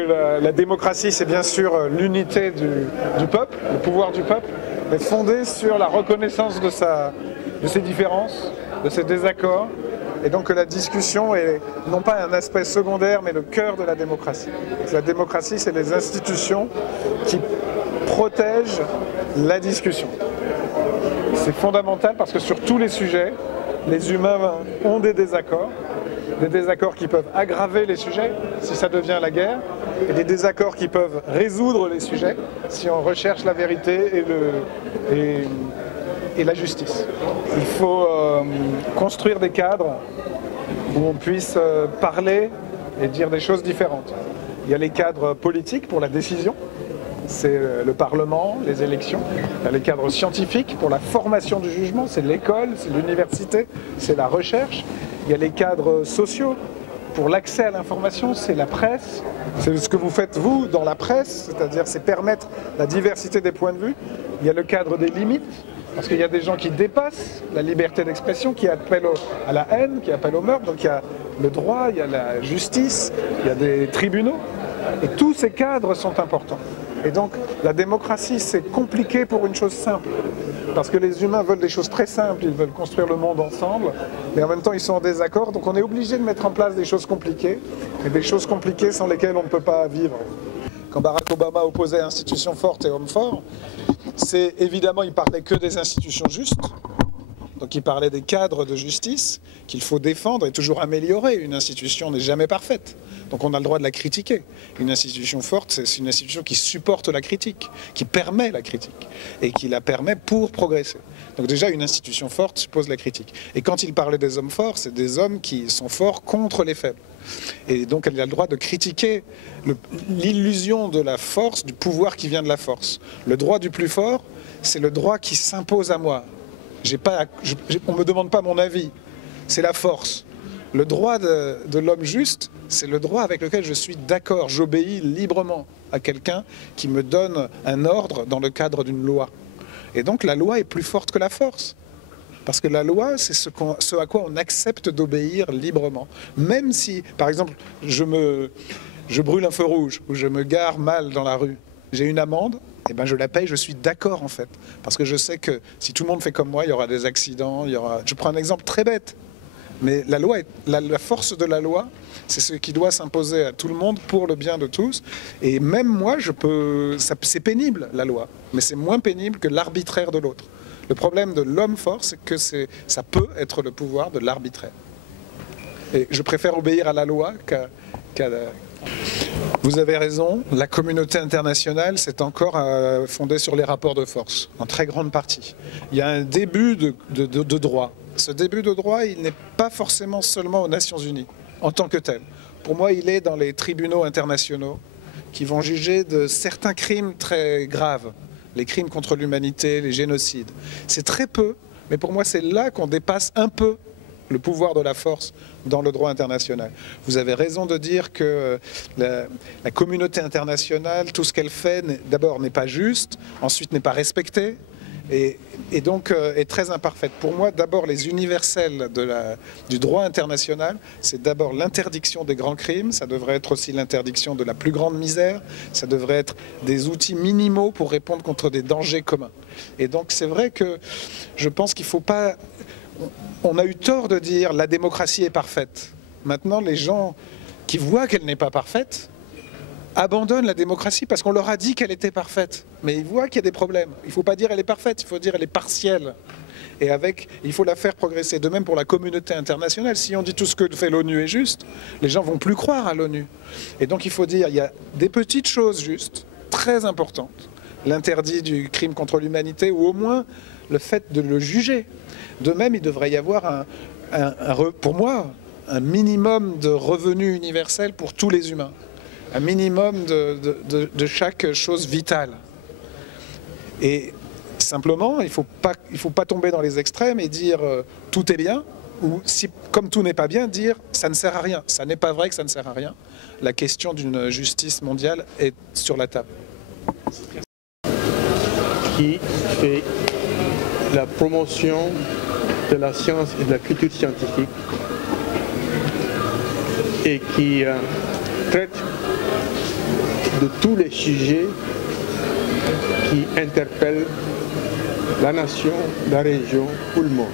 La démocratie, c'est bien sûr l'unité du peuple, le pouvoir du peuple, mais fondée sur la reconnaissance de ses différences, de ses désaccords, et donc que la discussion est non pas un aspect secondaire, mais le cœur de la démocratie. La démocratie, c'est les institutions qui protègent la discussion. C'est fondamental parce que sur tous les sujets, les humains ont des désaccords qui peuvent aggraver les sujets si ça devient la guerre, et des désaccords qui peuvent résoudre les sujets si on recherche la vérité et la justice. Il faut construire des cadres où on puisse parler et dire des choses différentes. Il y a les cadres politiques pour la décision, c'est le Parlement, les élections. Il y a les cadres scientifiques pour la formation du jugement, c'est l'école, c'est l'université, c'est la recherche. Il y a les cadres sociaux pour l'accès à l'information, c'est la presse. C'est ce que vous faites, vous, dans la presse, c'est-à-dire c'est permettre la diversité des points de vue. Il y a le cadre des limites, parce qu'il y a des gens qui dépassent la liberté d'expression, qui appellent à la haine, qui appellent au meurtre. Donc il y a le droit, il y a la justice, il y a des tribunaux. Et tous ces cadres sont importants. Et donc la démocratie, c'est compliqué pour une chose simple. Parce que les humains veulent des choses très simples, ils veulent construire le monde ensemble, mais en même temps ils sont en désaccord, donc on est obligé de mettre en place des choses compliquées, et des choses compliquées sans lesquelles on ne peut pas vivre. Quand Barack Obama opposait institutions fortes et hommes forts, c'est évidemment, il parlait que des institutions justes, donc il parlait des cadres de justice qu'il faut défendre et toujours améliorer. Une institution n'est jamais parfaite, donc on a le droit de la critiquer. Une institution forte, c'est une institution qui supporte la critique, qui permet la critique, et qui la permet pour progresser. Donc déjà, une institution forte suppose la critique. Et quand il parlait des hommes forts, c'est des hommes qui sont forts contre les faibles. Et donc elle a le droit de critiquer l'illusion de la force, du pouvoir qui vient de la force. Le droit du plus fort, c'est le droit qui s'impose à moi. On ne me demande pas mon avis, c'est la force. Le droit de l'homme juste, c'est le droit avec lequel je suis d'accord. J'obéis librement à quelqu'un qui me donne un ordre dans le cadre d'une loi. Et donc la loi est plus forte que la force. Parce que la loi, c'est ce à quoi on accepte d'obéir librement. Même si, par exemple, je brûle un feu rouge ou je me gare mal dans la rue, j'ai une amende, eh ben je la paye, je suis d'accord en fait. Parce que je sais que si tout le monde fait comme moi, il y aura des accidents, Je prends un exemple très bête. Mais la loi, la force de la loi, c'est ce qui doit s'imposer à tout le monde pour le bien de tous. Et même moi, c'est pénible la loi, mais c'est moins pénible que l'arbitraire de l'autre. Le problème de l'homme fort, c'est que ça peut être le pouvoir de l'arbitraire. Et je préfère obéir à la loi qu'à Vous avez raison, la communauté internationale, c'est encore fondé sur les rapports de force, en très grande partie. Il y a un début de droit. Ce début de droit, il n'est pas forcément seulement aux Nations Unies, en tant que tel. Pour moi, il est dans les tribunaux internationaux qui vont juger de certains crimes très graves, les crimes contre l'humanité, les génocides. C'est très peu, mais pour moi, c'est là qu'on dépasse un peu le pouvoir de la force dans le droit international. Vous avez raison de dire que la communauté internationale, tout ce qu'elle fait, d'abord n'est pas juste, ensuite n'est pas respecté, et donc est très imparfaite. Pour moi, d'abord, les universels du droit international, c'est d'abord l'interdiction des grands crimes, ça devrait être aussi l'interdiction de la plus grande misère, ça devrait être des outils minimaux pour répondre contre des dangers communs. Et donc c'est vrai que je pense qu'il ne faut pas... On a eu tort de dire la démocratie est parfaite. Maintenant, les gens qui voient qu'elle n'est pas parfaite abandonnent la démocratie parce qu'on leur a dit qu'elle était parfaite. Mais ils voient qu'il y a des problèmes. Il ne faut pas dire elle est parfaite, il faut dire elle est partielle. Et il faut la faire progresser. De même pour la communauté internationale. Si on dit tout ce que fait l'ONU est juste, les gens ne vont plus croire à l'ONU. Et donc il faut dire il y a des petites choses justes, très importantes. L'interdit du crime contre l'humanité, ou au moins le fait de le juger. De même, il devrait y avoir, pour moi, un minimum de revenus universels pour tous les humains. Un minimum de chaque chose vitale. Et simplement, il faut pas tomber dans les extrêmes et dire tout est bien, ou si, comme tout n'est pas bien, dire ça ne sert à rien. Ça n'est pas vrai que ça ne sert à rien. La question d'une justice mondiale est sur la table. Qui fait la promotion de la science et de la culture scientifique et qui traite de tous les sujets qui interpellent la nation, la région ou le monde.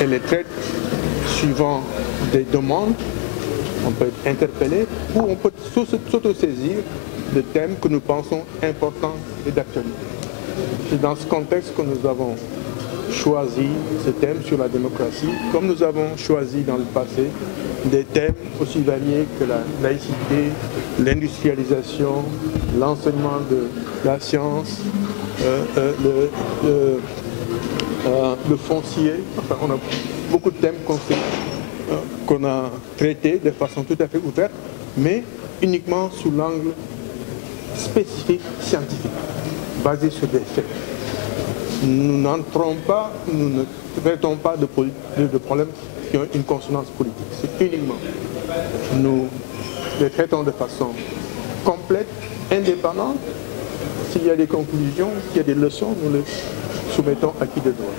Elle les traite suivant des demandes, on peut être interpellé ou on peut s'autosaisir de thèmes que nous pensons importants et d'actualité. C'est dans ce contexte que nous avons choisi ce thème sur la démocratie, comme nous avons choisi dans le passé des thèmes aussi variés que la laïcité, l'industrialisation, l'enseignement de la science, le foncier. Enfin, on a beaucoup de thèmes qu'on a traités de façon tout à fait ouverte, mais uniquement sous l'angle spécifique scientifique, basé sur des faits. Nous n'entrons pas, nous ne traitons pas de problèmes qui ont une consonance politique. C'est uniquement. Nous les traitons de façon complète, indépendante. S'il y a des conclusions, s'il y a des leçons, nous les soumettons à qui de droit.